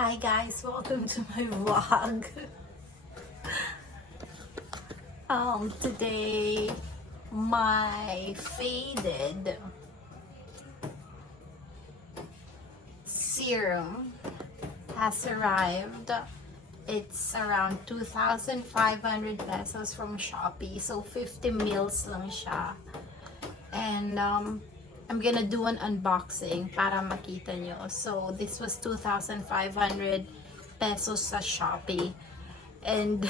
Hi guys, welcome to my vlog. Today my faded serum has arrived. It's around 2,500 pesos from Shopee. So 50 mils lang siya. And I'm gonna do an unboxing para makita nyo. So this was 2,500 pesos sa Shopee. And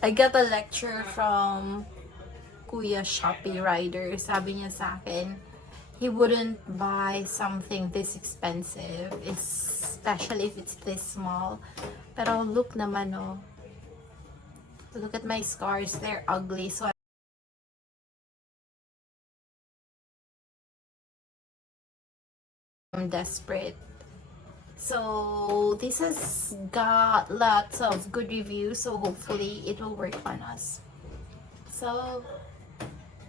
I got a lecture from Kuya Shopee Rider. Sabi niya sa akin, he wouldn't buy something this expensive, especially if it's this small. Pero look naman, oh. Look at my scars, they're ugly. So I'm desperate. So this has got lots of good reviews, so hopefully it will work on us. So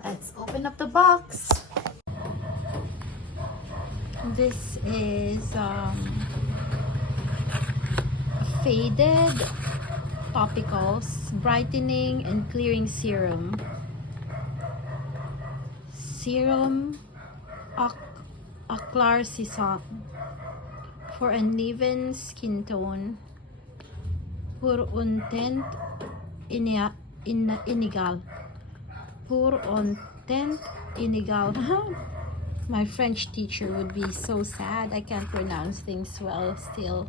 let's open up the box. This is faded Topicals brightening and clearing serum. Serum Aclarsisant for uneven skin tone. Pour un teint inégal. Pour un teint inégal. My French teacher would be so sad. I can't pronounce things well still.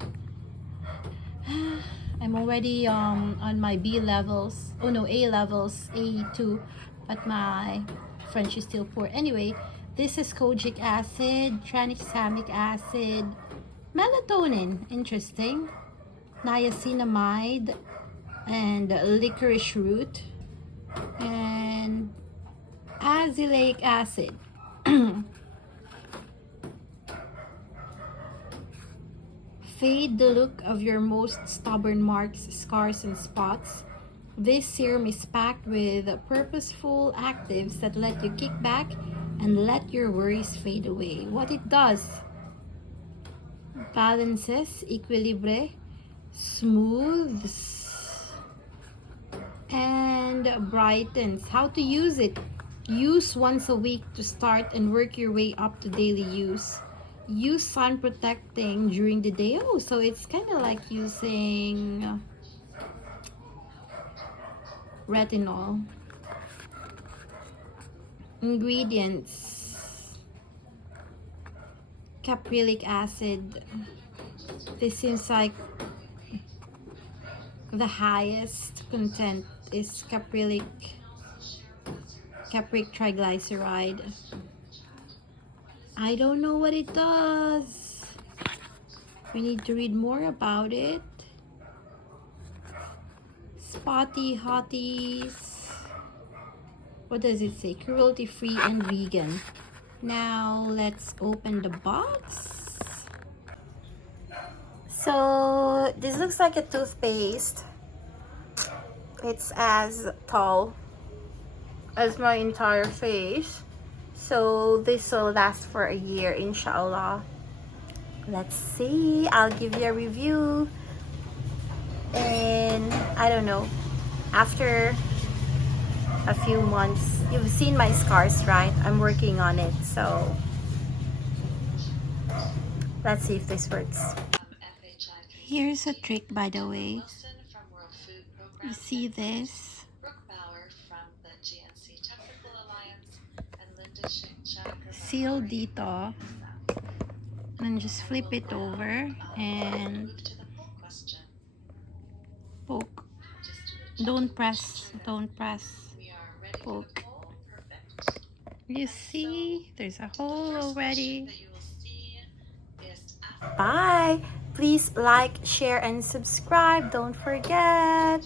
I'm already on my B levels. Oh no, A levels, A2. But my French is still poor. Anyway, this is kojic acid, tranexamic acid, melatonin, interesting, niacinamide, and licorice root, and azelaic acid. Fade the look of your most stubborn marks, scars, and spots. This serum is packed with purposeful actives that let you kick back and let your worries fade away. What it does: balances, equilibre, smooths, and brightens. How to use it: use once a week to start and work your way up to daily use. Use sun protecting during the day. Oh, so it's kind of like using retinol. Ingredients: caprylic acid. This seems like the highest content is capric triglyceride. I don't know what it does. We need to read more about it. Spotty hotties. What does it say? Cruelty free and vegan. Now let's open the box. So this looks like a toothpaste. It's as tall as my entire face. So this will last for a year, inshallah. Let's see. I'll give you a review. And I don't know, after a few months. You've seen my scars, right? I'm working on it, so let's see if this works. Here's a trick, by the way. You see this? Seal dito, and just flip it over and poke. Don't press, poke. You see, there's a hole already. Bye. Please like, share, and subscribe. Don't forget.